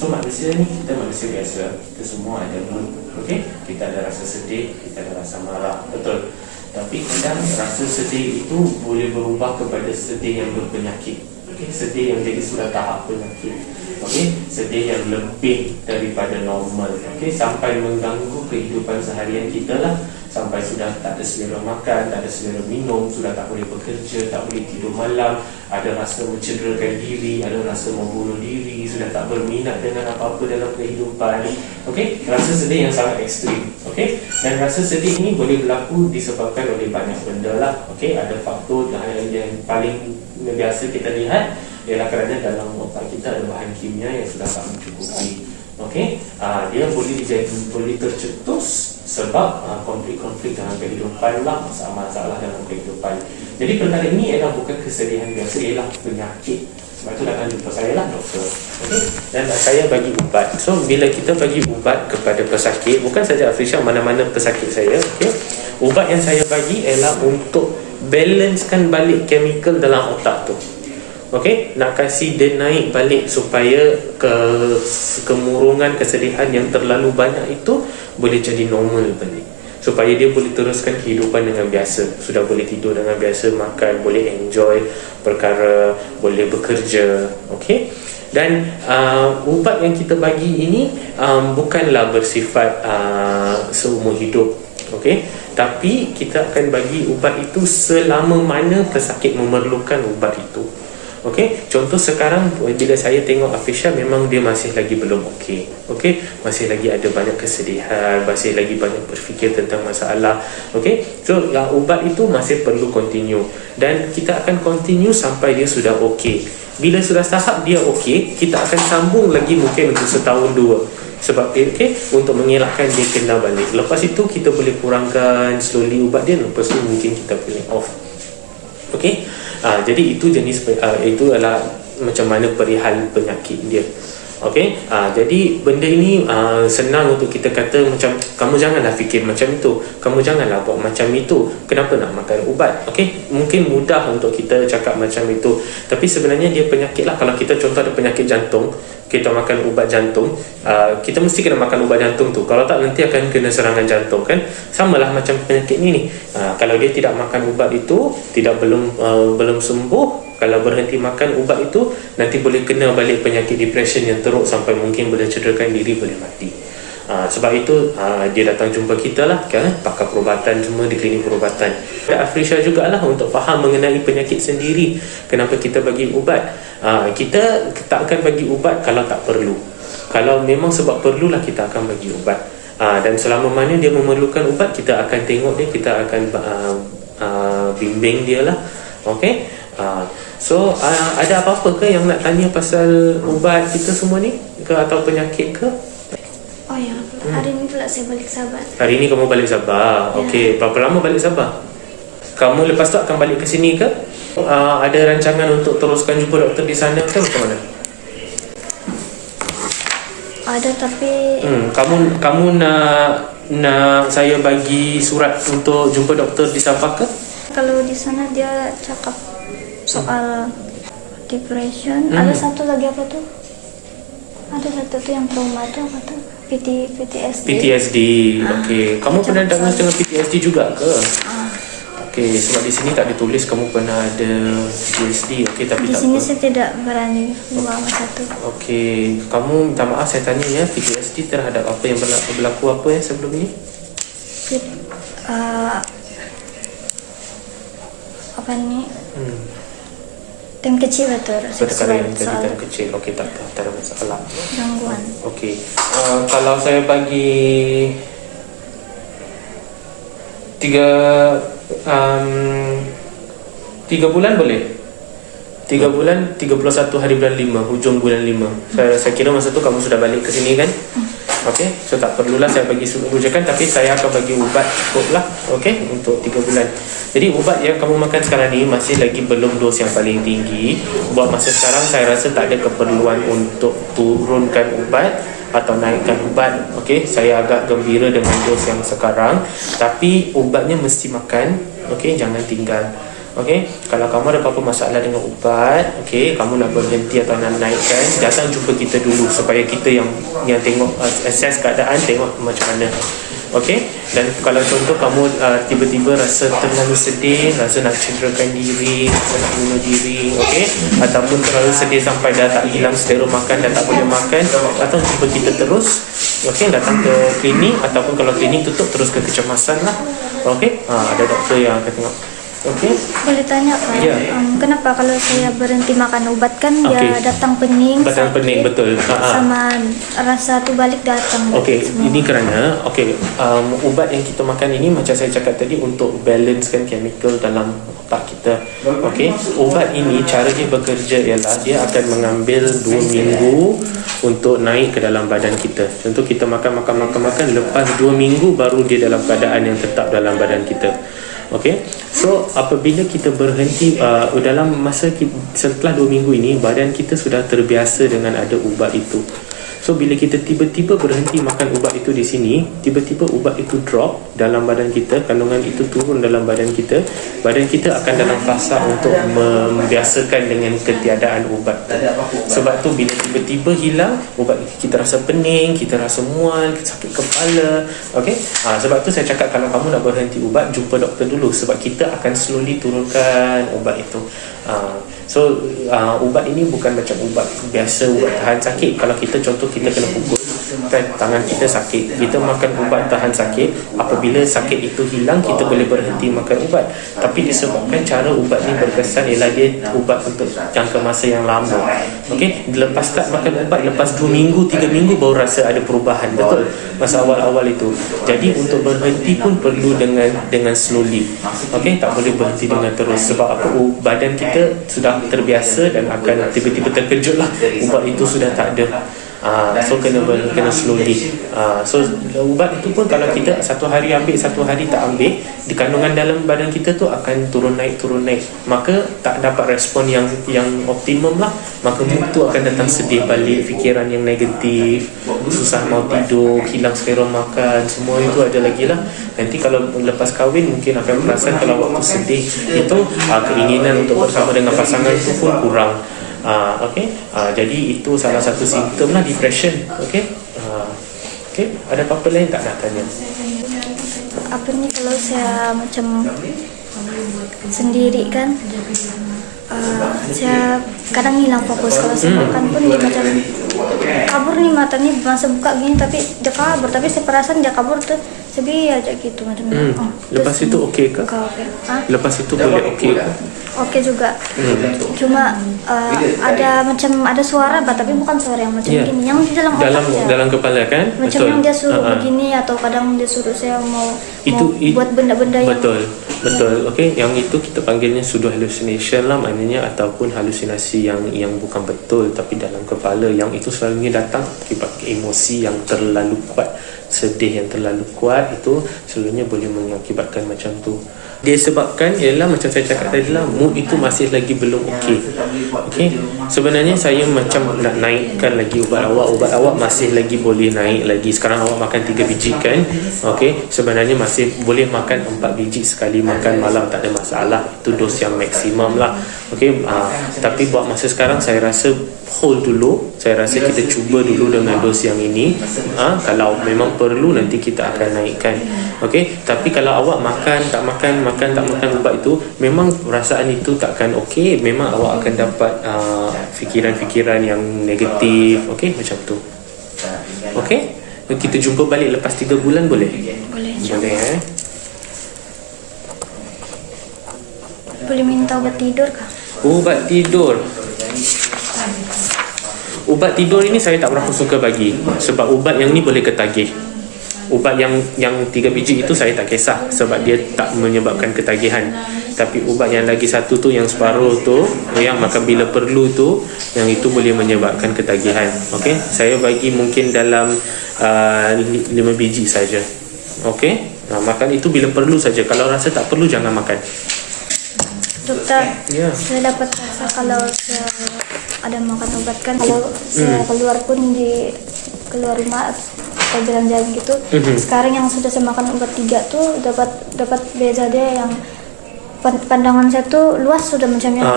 So manusia ni, kita manusia biasa, kita semua ada mood, okey? Kita ada rasa sedih, kita ada rasa marah, betul. Tapi kadang rasa sedih itu boleh berubah kepada sedih yang berpenyakit. Okey, sedih yang jadi sudah tahap penyakit. Okey, sedih yang lebih daripada normal. Okey, sampai mengganggu kehidupan seharian kita lah. Sampai sudah tak ada selera makan, tak ada selera minum, sudah tak boleh bekerja, tak boleh tidur malam, ada rasa mencederakan diri, ada rasa membunuh diri, sudah tak berminat dengan apa-apa dalam kehidupan. Okey, rasa sedih yang sangat ekstrim. Okey, dan rasa sedih ini boleh berlaku disebabkan oleh banyak benda lah. Okey, ada faktor yang paling biasa kita lihat ialah kerana dalam otak kita ada bahan kimia yang sudah tak mencukupi. Okey, dia boleh tercetus sebab konflik-konflik dalam kehidupan lah, masalah-masalah dalam kehidupan. Jadi perkara ini ialah bukan kesedihan biasa, ialah penyakit. Sebab itu datang jumpa saya lah doktor. Okay? Dan saya bagi ubat. So bila kita bagi ubat kepada pesakit, bukan saja Afrisha, mana-mana pesakit saya, okay? Ubat yang saya bagi ialah untuk balancekan balik chemical dalam otak tu. Okey, nak kasih dia naik balik supaya kemurungan kesedihan yang terlalu banyak itu boleh jadi normal balik, supaya dia boleh teruskan kehidupan dengan biasa. Sudah boleh tidur dengan biasa, makan, boleh enjoy perkara, boleh bekerja. Okey. Dan ubat yang kita bagi ini bukanlah bersifat seumur hidup. Okey, tapi kita akan bagi ubat itu selama mana pesakit memerlukan ubat itu. Okey, contoh sekarang bila saya tengok Afisha, memang dia masih lagi belum okey. Okey, masih lagi ada banyak kesedihan, masih lagi banyak berfikir tentang masalah. Okey, so ubat itu masih perlu continue dan kita akan continue sampai dia sudah okey. Bila sudah tahap dia okey, kita akan sambung lagi mungkin untuk setahun dua. Sebab untuk mengelakkan dia kena balik. Lepas itu kita boleh kurangkan slowly ubat dia, lepas tu mungkin kita boleh off. Okey. Jadi itu jenis itu adalah macam mana perihal penyakit dia. Okey, jadi benda ini senang untuk kita kata macam kamu janganlah fikir macam itu, kamu janganlah buat macam itu, kenapa nak makan ubat. Okey, mungkin mudah untuk kita cakap macam itu, tapi sebenarnya dia penyakit lah. Kalau kita contoh ada penyakit jantung, kita makan ubat jantung, kita mesti kena makan ubat jantung tu. Kalau tak nanti akan kena serangan jantung kan. Samalah macam penyakit ni. Kalau dia tidak makan ubat itu, belum sembuh, kalau berhenti makan ubat itu, nanti boleh kena balik penyakit depression yang teruk sampai mungkin boleh cederakan diri, boleh mati. Sebab itu dia datang jumpa kita lah kan, pakar perubatan semua di klinik perubatan. Ada Afrisha jugalah untuk faham mengenai penyakit sendiri, kenapa kita bagi ubat. Kita tak akan bagi ubat kalau tak perlu. Kalau memang sebab perlulah kita akan bagi ubat. Dan selama mana dia memerlukan ubat, kita akan tengok dia, kita akan bimbing dia lah. Okay. So ada apa-apa ke yang nak tanya pasal ubat kita semua ni ke, atau penyakit ke? Oh ya, hari ini pula saya balik Sabah. Hari ini kamu balik Sabah. Ya. Okey, berapa lama balik Sabah? Kamu lepas tu akan balik ke sini ke? Ada rancangan untuk teruskan jumpa doktor di sana ke macam mana? Ada, tapi kamu nak saya bagi surat untuk jumpa doktor di Sabah ke? kalau di sana dia cakap soal depression. Ada satu lagi apa tuh? Ada satu tuh yang trauma tuh apa tuh? PTSD. PTSD. Okey. Kamu pernah diagnos dengan PTSD juga ke? Okey, sebab di sini tak ditulis kamu pernah ada PTSD. Okey, tapi Di tak sini apa. saya tidak berani bawa satu. Okey, kamu minta maaf saya tanya ya, PTSD terhadap apa yang berlaku apa ya sebelum ini? Apa nih? Tim kecil betul. Perkara yang Soal tadi kecil. Okey, tak ada masalah. gangguan. Okey. Kalau saya bagi 3 bulan boleh? 3 bulan, 31 hari bulan 5, hujung bulan 5. Saya kira masa tu kamu sudah balik ke sini kan? Okey, so tak perlulah saya bagi rujukan, tapi saya akan bagi ubat cukup lah. Okey, untuk 3 bulan. Jadi ubat yang kamu makan sekarang ni masih lagi belum dos yang paling tinggi. Buat masa sekarang saya rasa tak ada keperluan untuk turunkan ubat atau naikkan ubat. Okey, saya agak gembira dengan dos yang sekarang, tapi ubatnya mesti makan. Okey, jangan tinggal. Okey, kalau kamu ada apa-apa masalah dengan ubat, okey, kamu nak berhenti atau nak naikkan, datang jumpa kita dulu supaya kita yang tengok assess keadaan, tengok macam mana. Okey, dan kalau contoh kamu tiba-tiba rasa terlalu sedih, rasa nak cederakan diri, rasa nak bunuh diri, okey, ataupun terlalu sedih sampai dah tak hilang selera makan, dah tak boleh makan, datang jumpa kita terus. Okey, datang ke klinik, ataupun kalau klinik tutup terus ke kecemasan lah. Okey, ada doktor yang akan tengok. Okey. Boleh tanya Kak? Ya. Kenapa kalau saya berhenti makan ubat kan dia Okey. datang pening, Datang pening, betul. sama rasa tu balik datang. Okey, semua. ini kerana ubat yang kita makan ini macam saya cakap tadi untuk balancekan chemical dalam otak kita. Okey, ubat ini cara dia bekerja ialah dia akan mengambil 2 minggu untuk naik ke dalam badan kita. Contoh kita makan, lepas 2 minggu baru dia dalam keadaan yang tetap dalam badan kita. Okey, so apabila kita berhenti dalam masa setelah 2 minggu ini, badan kita sudah terbiasa dengan ada ubat itu. So bila kita tiba-tiba berhenti makan ubat itu di sini, tiba-tiba ubat itu drop dalam badan kita, kandungan itu turun dalam badan kita akan dalam fasa untuk membiasakan dengan ketiadaan ubat. Sebab tu bila tiba-tiba hilang ubat, kita rasa pening, kita rasa mual, sakit kepala. Okey, sebab tu saya cakap kalau kamu nak berhenti ubat, jumpa doktor dulu, sebab kita akan slowly turunkan ubat itu. So ubat ini bukan macam ubat biasa, ubat tahan sakit. Kalau kita contoh kita kena pukul kan, tangan kita sakit, kita makan ubat tahan sakit, apabila sakit itu hilang kita boleh berhenti makan ubat. Tapi disebabkan cara ubat ni berkesan ialah dia ubat untuk jangka masa yang lama. Okey, lepas start makan ubat, lepas 2 minggu 3 minggu baru rasa ada perubahan, betul, masa awal-awal itu. Jadi untuk berhenti pun perlu dengan slowly. Okey, tak boleh berhenti dengan terus. Sebab apa? Badan kita sudah terbiasa dan akan tiba-tiba terkejut lah ubat itu sudah tak ada. So kena slowly. So ubat itu pun kalau kita satu hari ambil, satu hari tak ambil, di kandungan dalam badan kita tu akan turun naik, maka tak dapat respon yang optimum lah. Maka mood tu akan datang sedih balik, fikiran yang negatif, susah mau tidur, hilang selera makan, semua itu ada lagi lah. Nanti kalau lepas kahwin mungkin akan perasan kalau waktu sedih itu keinginan untuk bersama dengan pasangan tu pun kurang. Jadi itu salah satu simptom lah depression. Ada apa-apa lain tak nak tanya? Apa ni kalau saya macam sendiri kan, saya kadang hilang fokus. Kalau saya makan pun dia macam kabur nih, mata nih masa buka gini tapi dia kabur, tapi saya perasan dia kabur tuh sebi aja gitu macam. Lepas itu okey ke? Lepas itu boleh okey ke? Okey juga. Cuma ada macam ada suara tapi bukan suara yang macam gini, yang di dalam otak saya. Dalam kepala kan? Macam betul. Yang dia suruh begini, atau kadang dia suruh saya mau buat benda-benda yang betul. Okey, yang itu kita panggilnya pseudo hallucination lah, maknanya, ataupun halusinasi yang bukan betul tapi dalam kepala. Yang itu selalunya datang akibat emosi yang terlalu kuat, sedih yang terlalu kuat, itu selalunya boleh mengakibatkan macam tu. Disebabkan ialah macam saya cakap tadi lah, mood itu masih lagi belum okey. Sebenarnya saya macam nak naikkan lagi ubat awak masih lagi boleh naik lagi. Sekarang awak makan 3 biji kan, sebenarnya masih boleh makan 4 biji sekali makan malam, tak ada masalah. Itu dos yang maksimum lah. Tapi buat masa sekarang saya rasa hold dulu. Saya rasa kita cuba dulu dengan dos yang ini. Kalau memang perlu nanti kita akan naikkan. Tapi kalau awak makan tak makan ubat itu, memang perasaan itu takkan okey. Memang awak akan dapat fikiran-fikiran yang negatif. Macam tu. Kita jumpa balik lepas 3 bulan boleh? Boleh. Boleh minta ubat tidur kah? Ubat tidur. Ubat tidur ini saya tak berapa suka bagi, sebab ubat yang ni boleh ketagih. Ubat yang 3 biji itu saya tak kisah, sebab dia tak menyebabkan ketagihan. Tapi ubat yang lagi satu tu, yang separuh tu, yang makan bila perlu tu, yang itu boleh menyebabkan ketagihan. Saya bagi mungkin dalam 5 biji saja. Makan itu bila perlu saja. Kalau rasa tak perlu, jangan makan. Dokter, saya dapat rasa kalau saya ada makan obat kan, kalau saya keluar pun keluar rumah atau jalan-jalan gitu, sekarang yang sudah saya makan obat 3 tuh dapat beza dia yang pandangan saya tuh luas sudah macam yang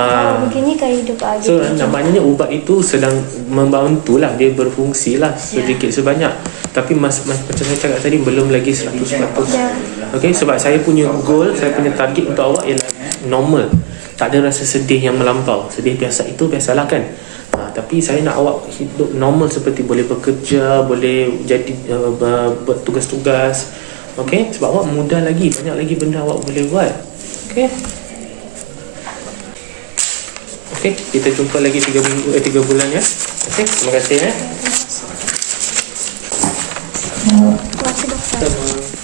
begini kayak hidup aja. So namanya ubat itu sedang membantu lah, dia berfungsi lah sedikit sebanyak. Tapi macam saya cakap tadi, belum lagi 100%. Okay, sebab saya punya goal, saya punya target untuk awak ialah normal, tak ada rasa sedih yang melampau. Sedih biasa itu biasalah kan. Tapi saya nak awak hidup normal, seperti boleh bekerja, boleh jadi buat tugas-tugas. Okay, sebab awak muda lagi, banyak lagi benda awak boleh buat. Okay. Okay, kita jumpa lagi 3 bulan ya. Okay, terima kasih ya. Terima kasih dokter. Sama.